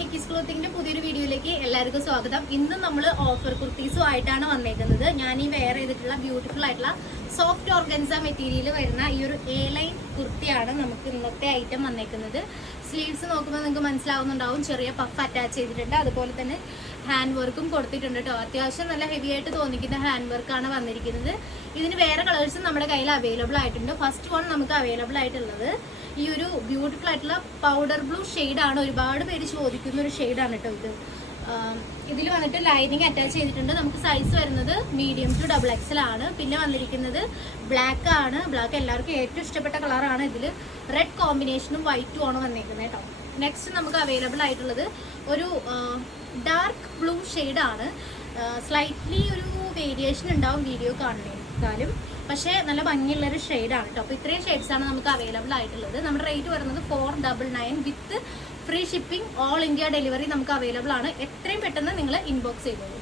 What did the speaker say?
Nikki's ക്ലോത്തിങ്ങിന്റെ പുതിയൊരു വീഡിയോയിലേക്ക് എല്ലാവർക്കും സ്വാഗതം. ഇന്ന് നമ്മൾ ഓഫർ കുർത്തീസും ആയിട്ടാണ് വന്നേക്കുന്നത്. ഞാൻ ഈ വെയർ ചെയ്തിട്ടുള്ള ബ്യൂട്ടിഫുൾ ആയിട്ടുള്ള സോഫ്റ്റ് ഓർഗൻസ മെറ്റീരിയൽ വരുന്ന ഈ ഒരു എ ലൈൻ കുർത്തിയാണ് നമുക്ക് ഇന്നത്തെ ഐറ്റം വന്നേക്കുന്നത്. സ്ലീവ്സ് നോക്കുമ്പോൾ നിങ്ങൾക്ക് മനസ്സിലാവുന്നുണ്ടാവും, ചെറിയ പഫ് അറ്റാച്ച് ചെയ്തിട്ടുണ്ട്. അതുപോലെ തന്നെ ഹാൻഡ് വർക്കും കൊടുത്തിട്ടുണ്ട് കേട്ടോ. അത്യാവശ്യം നല്ല ഹെവി ആയിട്ട് തോന്നിക്കുന്ന ഹാൻഡ് വർക്കാണ് വന്നിരിക്കുന്നത്. ഇതിന് വേറെ കളേഴ്സും നമ്മുടെ കയ്യിൽ അവൈലബിൾ ആയിട്ടുണ്ട്. ഫസ്റ്റ് വൺ നമുക്ക് അവൈലബിൾ ആയിട്ടുള്ളത് ഈ ഒരു ബ്യൂട്ടിഫുൾ ആയിട്ടുള്ള പൗഡർ ബ്ലൂ ഷെയ്ഡാണ്. ഒരുപാട് പേര് ചോദിക്കുന്ന ഒരു ഷെയ്ഡാണ് കേട്ടോ ഇത്. ഇതിൽ വന്നിട്ട് ലൈനിങ് അറ്റാച്ച് ചെയ്തിട്ടുണ്ട്. നമുക്ക് സൈസ് വരുന്നത് മീഡിയം ടു XXL ആണ്. പിന്നെ വന്നിരിക്കുന്നത് ബ്ലാക്ക് ആണ്. ബ്ലാക്ക് എല്ലാവർക്കും ഏറ്റവും ഇഷ്ടപ്പെട്ട കളറാണ്. ഇതിൽ റെഡ് കോമ്പിനേഷനും വൈറ്റും ആണ് വന്നിരിക്കുന്നത് കേട്ടോ. നെക്സ്റ്റ് നമുക്ക് അവൈലബിൾ ആയിട്ടുള്ളത് ഒരു ഡാർക്ക് ബ്ലൂ ഷെയ്ഡാണ്. സ്ലൈറ്റ്ലി ഒരു വേരിയേഷൻ ഉണ്ടാവും വീഡിയോ കാണുന്നതിനേക്കാളും, പക്ഷേ നല്ല ഭംഗിയുള്ളൊരു ഷെയ്ഡാണ് കേട്ടോ. അപ്പോൾ ഇത്രയും ഷെയ്ഡ്സാണ് നമുക്ക് അവൈലബിൾ ആയിട്ടുള്ളത്. നമ്മുടെ റേറ്റ് വരുന്നത് 499 വിത്ത് free shipping, all India delivery നമുക്ക് അവൈലബിൾ ആണ്. എത്രയും പെട്ടെന്ന് നിങ്ങൾ ഇൻബോക്സ് ചെയ്തോളൂ.